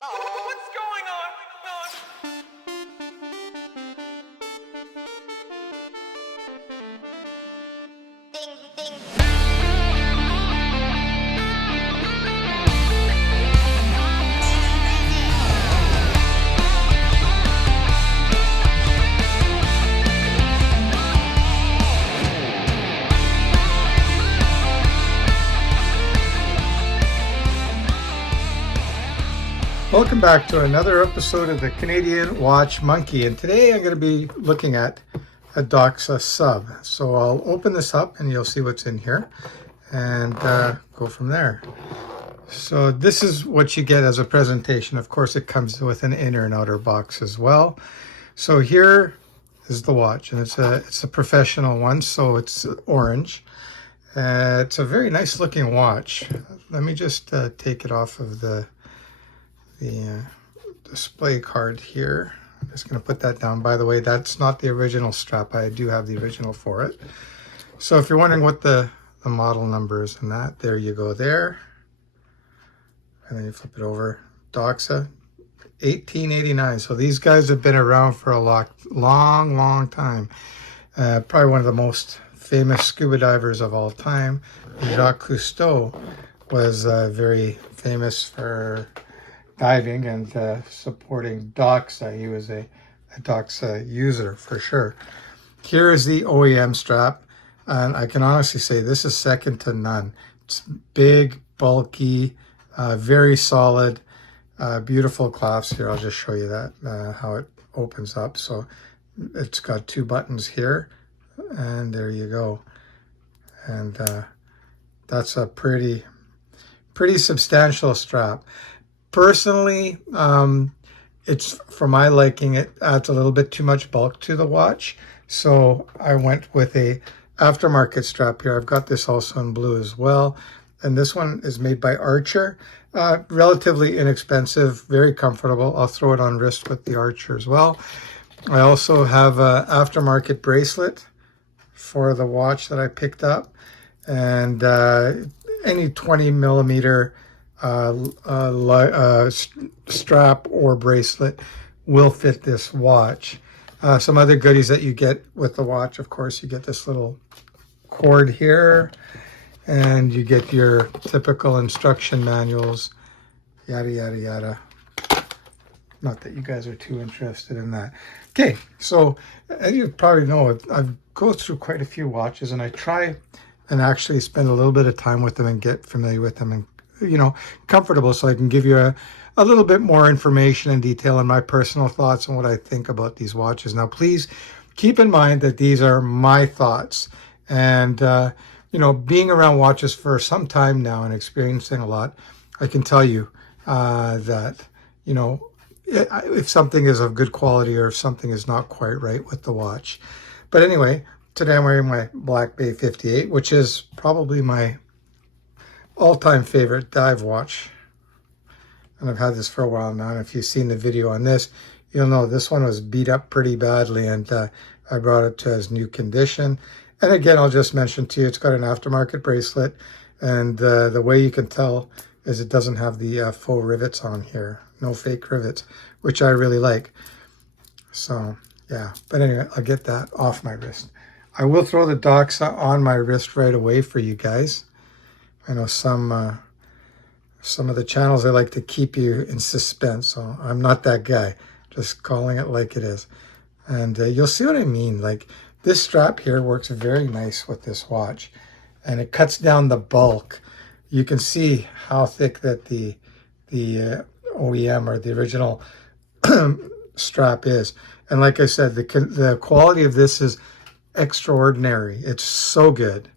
What's going on? Ding, ding. Welcome back to another episode of the Canadian Watch Monkey, and today I'm going to be looking at a Doxa sub. So I'll open this up and you'll see what's in here and go from there. So this is what you get as a presentation. Of course, it comes with an inner and outer box as well. So here is the watch, and it's a professional one, so it's orange. It's a very nice looking watch. Let me just take it off of the display card here. I'm just going to put that down. By the way, that's not the original strap. I do have the original for it. So if you're wondering what the model number is and that, there you go there. And then you flip it over. Doxa, 1889. So these guys have been around for a long time. Probably one of the most famous scuba divers of all time. Jacques Cousteau was very famous for diving and supporting Doxa. He was a Doxa user for sure. Here is the OEM strap, and I can honestly say this is second to none. It's big, bulky, very solid, beautiful clasps. Here, I'll just show you that, how it opens up. So it's got two buttons here, and there you go. And that's a pretty substantial strap. Personally, it's for my liking, it adds a little bit too much bulk to the watch. So I went with a aftermarket strap here. I've got this also in blue as well. And this one is made by Archer. Relatively inexpensive, very comfortable. I'll throw it on wrist with the Archer as well. I also have an aftermarket bracelet for the watch that I picked up. And any 20 millimeter strap or bracelet will fit this watch. Some other goodies that you get with the watch, of course, you get this little cord here, and you get your typical instruction manuals, yada yada yada. Not that you guys are too interested in that. Okay, so as you probably know, I go through quite a few watches, and I try and actually spend a little bit of time with them and get familiar with them and comfortable, so I can give you a little bit more information and detail on my personal thoughts and what I think about these watches. Now, please keep in mind that these are my thoughts, and being around watches for some time now and experiencing a lot, I can tell you that if something is of good quality or if something is not quite right with the watch. But anyway, today I'm wearing my Black Bay 58, which is probably my all-time favorite dive watch, and I've had this for a while now, and if you've seen the video on this, you'll know this one was beat up pretty badly, and I brought it to as new condition. And again, I'll just mention to you, it's got an aftermarket bracelet, and the way you can tell is it doesn't have the faux rivets on here, no fake rivets, which I really like. So yeah, but anyway, I'll get that off my wrist. I will throw the Doxa on my wrist right away for you guys. I know some of the channels, they like to keep you in suspense, so I'm not that guy, just calling it like it is. And you'll see what I mean. Like, this strap here works very nice with this watch, and it cuts down the bulk. You can see how thick that the OEM or the original strap is. And like I said, the quality of this is extraordinary. It's so good.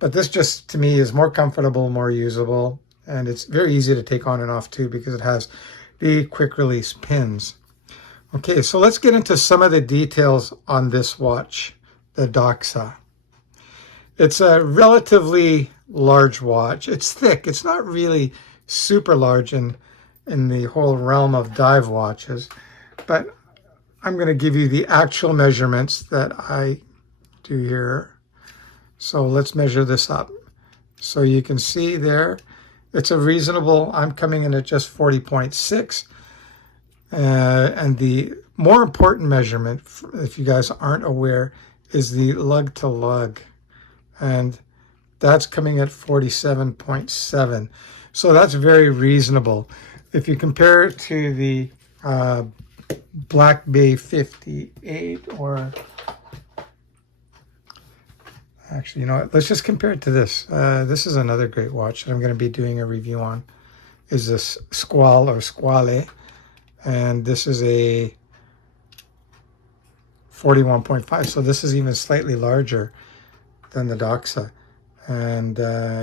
But this just, to me, is more comfortable, more usable, and it's very easy to take on and off too because it has the quick release pins. Okay, so let's get into some of the details on this watch, the Doxa. It's a relatively large watch. It's thick. It's not really super large in the whole realm of dive watches, but I'm going to give you the actual measurements that I do here. So let's measure this up. So you can see there, it's a reasonable, I'm coming in at just 40.6. And the more important measurement, if you guys aren't aware, is the lug to lug. And that's coming at 47.7. So that's very reasonable. If you compare it to the Black Bay 58, or actually, you know what, let's just compare it to this. This is another great watch that I'm going to be doing a review on, is this Squale or Squale. And this is a 41.5. So this is even slightly larger than the Doxa. And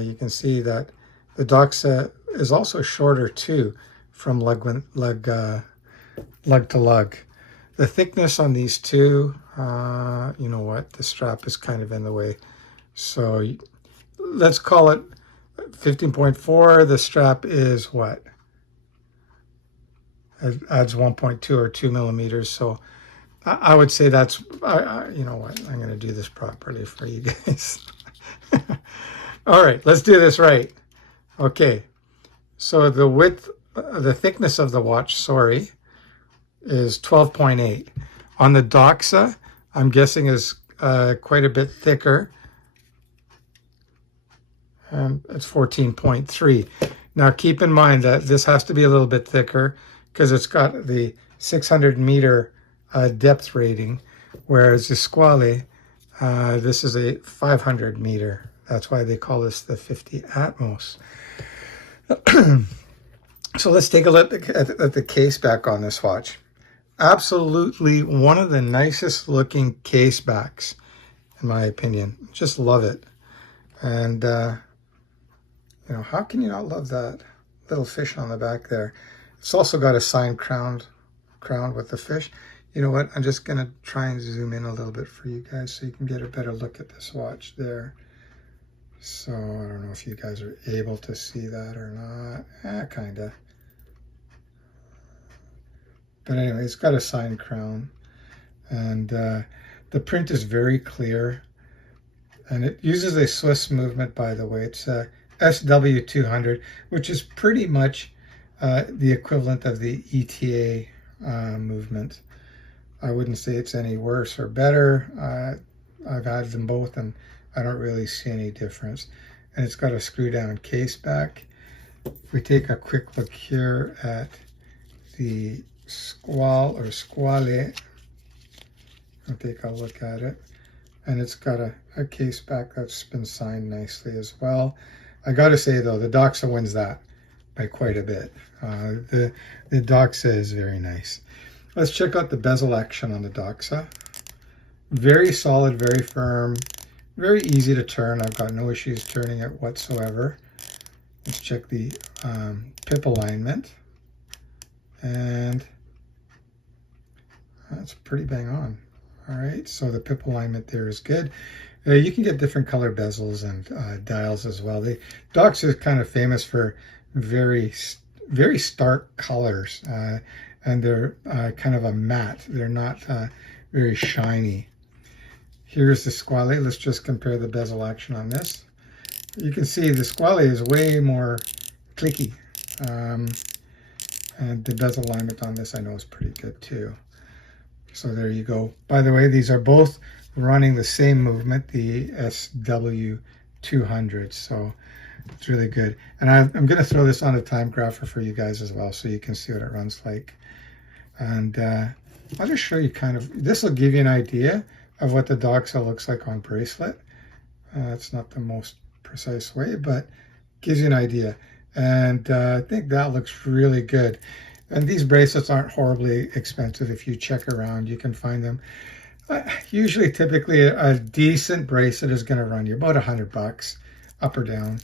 you can see that the Doxa is also shorter too, from lug to lug. The thickness on these two, you know what, the strap is kind of in the way. So let's call it 15.4. The strap is what? It adds 1.2 or 2 millimeters. So I would say that's, you know what, I'm going to do this properly for you guys. All right, let's do this right. Okay, so the width, the thickness of the watch, sorry, is 12.8. On the Doxa, I'm guessing is quite a bit thicker. And it's 14.3. Now keep in mind that this has to be a little bit thicker because it's got the 600 meter depth rating, whereas the Squale, this is a 500 meter. That's why they call this the 50 Atmos. So let's take a look at the case back on this watch. Absolutely one of the nicest looking case backs, in my opinion. Just love it. And, you know, how can you not love that little fish on the back there? It's also got a signed crown with the fish. You know what? I'm just going to try and zoom in a little bit for you guys so you can get a better look at this watch there. So I don't know if you guys are able to see that or not. Kind of. But anyway, it's got a signed crown. And the print is very clear. And it uses a Swiss movement, by the way. It's a SW200, which is pretty much the equivalent of the ETA movement. I wouldn't say it's any worse or better. I've had them both and I don't really see any difference. And it's got a screw down case back. If we take a quick look here at the Squale or Squale, I'll take a look at it. And it's got a case back that's been signed nicely as well. I got to say though, the Doxa wins that by quite a bit. The Doxa is very nice. Let's check out the bezel action on the Doxa. Very solid, very firm, very easy to turn. I've got no issues turning it whatsoever. Let's check the pip alignment. And that's pretty bang on. All right, so the pip alignment there is good. You can get different color bezels and dials as well. The Doxa is kind of famous for very stark colors, and they're kind of a matte. They're not very shiny. Here's the Squale. Let's just compare the bezel action on this. You can see the Squale is way more clicky. And the bezel alignment on this I know is pretty good too. So there you go. By the way, these are both running the same movement, the SW200. So it's really good. And I'm going to throw this on the Timegrapher for you guys as well so you can see what it runs like. And I'll just show you kind of, this will give you an idea of what the Doxa looks like on bracelet. It's not the most precise way, but gives you an idea. And I think that looks really good. And these bracelets aren't horribly expensive. If you check around, you can find them. Usually, typically, a decent bracelet is going to run you about $100, up or down,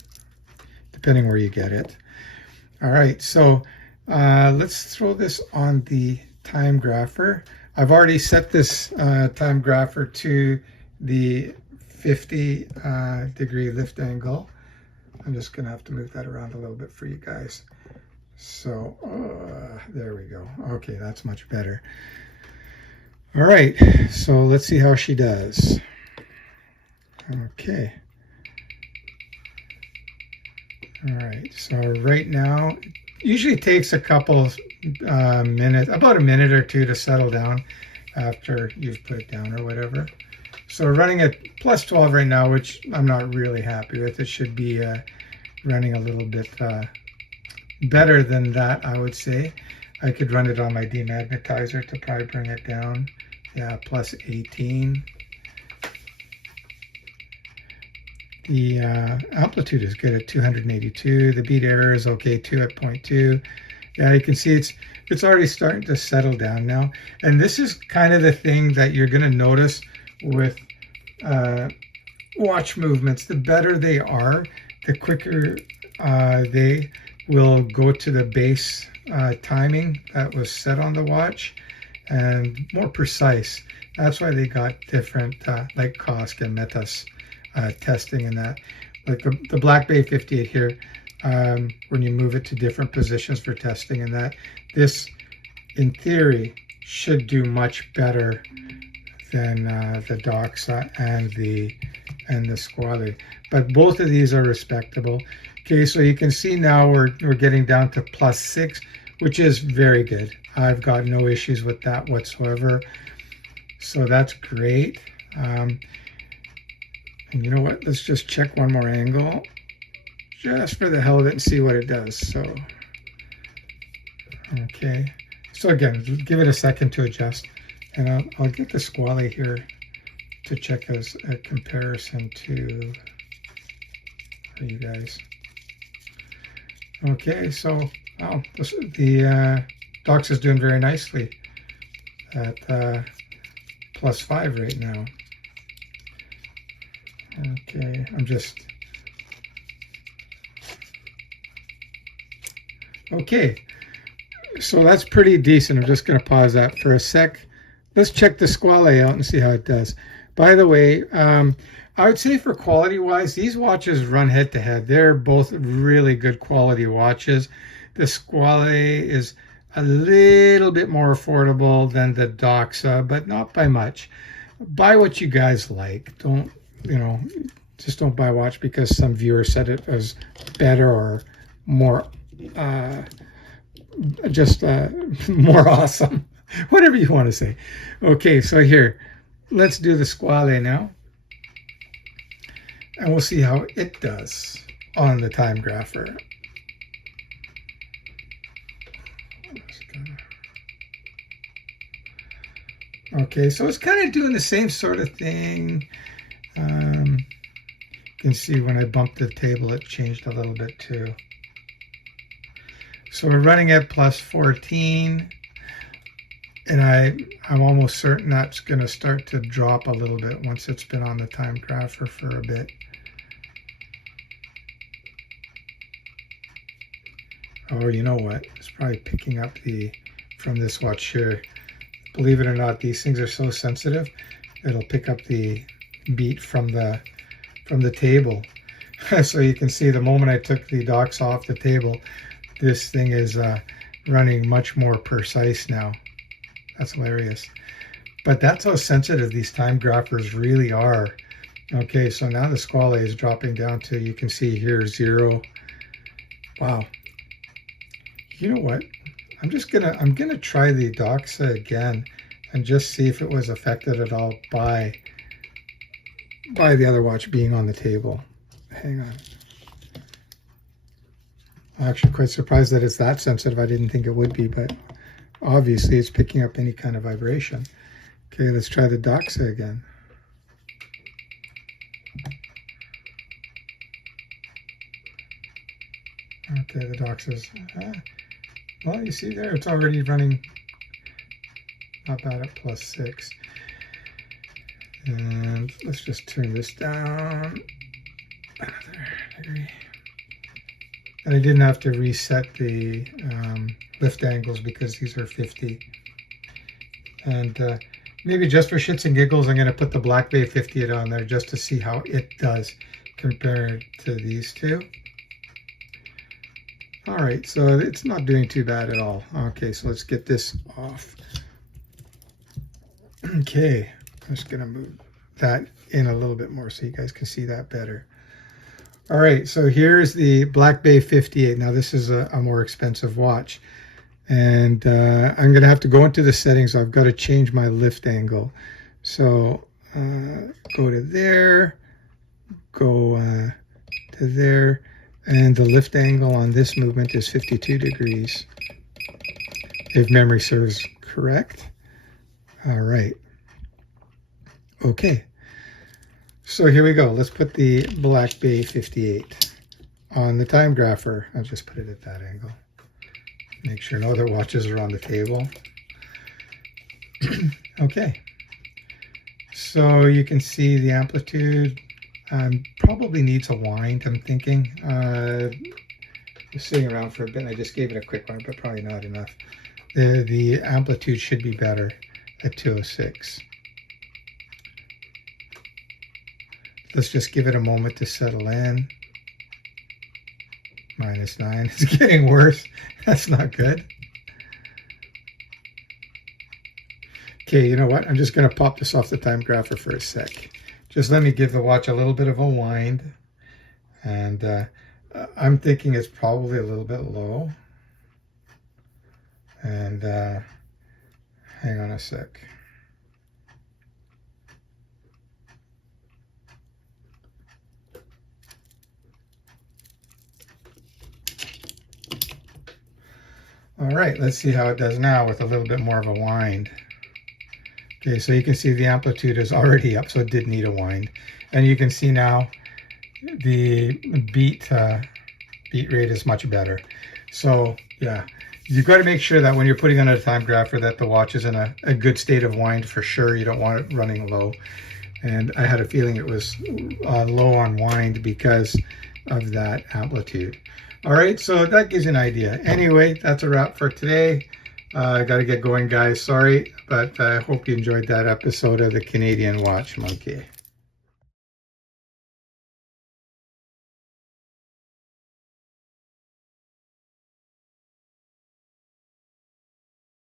depending where you get it. All right, so let's throw this on the Timegrapher. I've already set this Timegrapher to the 50 degree lift angle. I'm just going to have to move that around a little bit for you guys. So there we go. Okay, that's much better. All right, so let's see how she does. Okay. All right, so right now, it usually takes a couple minutes, about a minute or two to settle down after you've put it down or whatever. So we're running at plus 12 right now, which I'm not really happy with. It should be running a little bit better than that, I would say. I could run it on my demagnetizer to probably bring it down. Yeah, plus 18. The amplitude is good at 282. The beat error is okay too at 0.2. Yeah, you can see it's already starting to settle down now. And this is kind of the thing that you're going to notice with watch movements. The better they are, the quicker they will go to the base timing that was set on the watch, and more precise. That's why they got different like Kosk and Metas testing in that. Like the Black Bay 58 here, when you move it to different positions for testing and that, this in theory should do much better than the Doxa and the Squale. But both of these are respectable. Okay, so you can see now we're getting down to plus 6, which is very good. I've got no issues with that whatsoever. So that's great. And you know what? Let's just check one more angle, just for the hell of it, and see what it does. So, okay. So again, give it a second to adjust, and I'll get the Squale here to check as a comparison to for you guys. Okay, so wow, the Doxa is doing very nicely at plus 5 right now. Okay, I'm just okay. So that's pretty decent. I'm just going to pause that for a sec. Let's check the Squale out and see how it does. By the way, I would say for quality wise, these watches run head to head. They're both really good quality watches. The Squale is a little bit more affordable than the Doxa, but not by much. Buy what you guys like. Don't, just don't buy a watch because some viewer said it was better or more, more awesome. Whatever you want to say. Okay, so here, let's do the Squale now. And we'll see how it does on the Timegrapher. Okay, so it's kind of doing the same sort of thing. You can see when I bumped the table, it changed a little bit too. So we're running at plus 14. And I'm almost certain that's going to start to drop a little bit once it's been on the Timegrapher for a bit. Oh, you know what? It's probably picking up from this watch here. Believe it or not, these things are so sensitive. It'll pick up the beat from the table. So you can see the moment I took the Doxa off the table, this thing is running much more precise now. That's hilarious. But that's how sensitive these Timegraphers really are. Okay, so now the Squale is dropping down to, you can see here, 0. Wow. You know what? I'm gonna try the Doxa again and just see if it was affected at all by the other watch being on the table. Hang on. I'm actually quite surprised that it's that sensitive. I didn't think it would be, but obviously it's picking up any kind of vibration. Okay, let's try the Doxa again. Okay, the Doxa's, well, you see there, it's already running not bad at plus 6. And let's just turn this down another degree. And I didn't have to reset the lift angles because these are 50. And maybe just for shits and giggles, I'm going to put the Black Bay 58 on there just to see how it does compared to these two. All right, so it's not doing too bad at all. Okay, so let's get this off. Okay, I'm just going to move that in a little bit more so you guys can see that better. All right, so here's the Black Bay 58. Now this is a more expensive watch. And I'm going to have to go into the settings. I've got to change my lift angle. So go to there, go to there, and the lift angle on this movement is 52 degrees, if memory serves correct. All right. Okay. So here we go. Let's put the Black Bay 58 on the Timegrapher. I'll just put it at that angle. Make sure no other watches are on the table. Okay. So you can see the amplitude probably needs a wind, I'm thinking. Just sitting around for a bit, I just gave it a quick one, but probably not enough. The amplitude should be better at 206. Let's just give it a moment to settle in. -9. It's getting worse. That's not good. Okay, you know what? I'm just going to pop this off the Timegrapher for a sec. Just let me give the watch a little bit of a wind. And I'm thinking it's probably a little bit low. And hang on a sec. All right, let's see how it does now with a little bit more of a wind. Okay, so you can see the amplitude is already up, so it did need a wind. And you can see now the beat rate is much better. So yeah, you've got to make sure that when you're putting on a Timegrapher that the watch is in a good state of wind for sure. You don't want it running low. And I had a feeling it was low on wind because of that amplitude. All right, so that gives you an idea. Anyway, that's a wrap for today. I got to get going, guys. Sorry, but I hope you enjoyed that episode of the Canadian Watch Monkey.